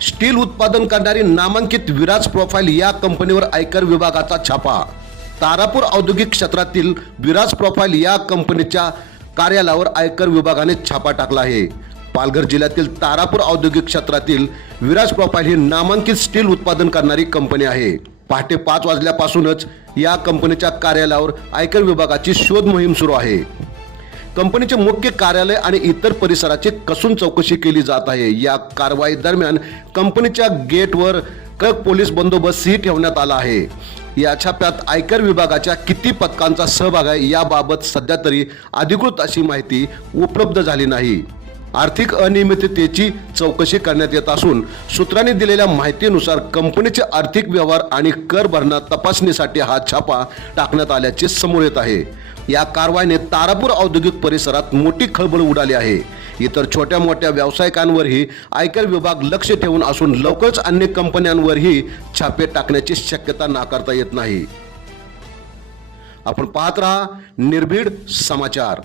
Steel उत्पादन करणारी नामांकित विराज प्रोफाईल या कंपनीवर आयकर विभागाचा छापा. तारापूर औद्योगिक क्षेत्रातील विराज प्रोफाईल या कंपनीच्या कार्यालयावर आयकर विभागाने छापा टाकला आहे. पालघर जिल्ह्यातील तारापूर औद्योगिक क्षेत्रातील विराज प्रोफाईल ही नामांकित स्टील उत्पादन करणारी कंपनी आहे. पहाटे पाच वाजल्यापासूनच या कंपनीच्या कार्यालयावर आयकर विभागाची शोध मोहीम सुरू आहे. कंपनीचे मुख्य कार्यालय आणि इतर परिसराची कसून चौकशी केली जात आहे. या कारवाई दरम्यान कंपनीच्या गेटवर कडक पोलीस बंदोबस्तही ठेवण्यात आला आहे. या छाप्यात आयकर विभागाच्या किती पथकांचा सहभाग आहे याबाबत सध्या तरी अधिकृत अशी माहिती उपलब्ध झाली नाही. आर्थिक अनियमिततेची चौकशी करण्यात येत असून सूत्रांनी दिलेल्या माहितीनुसार कंपनीचे आर्थिक व्यवहार आणि कर भरणा तपासणीसाठी हा छापा टाकण्यात आल्याचे समोर येत आहे. या कारवाईने तारापूर औद्योगिक परिसरात मोठी खळबळ उडाली आहे. इतर छोट्या मोठ्या व्यावसायिकांवरही आयकर विभाग लक्ष ठेवून असून लवकरच अन्य कंपन्यांवरही छापे टाकण्याची शक्यता नाकारता येत नाही. आपण पाहत रहा निर्भीड समाचार.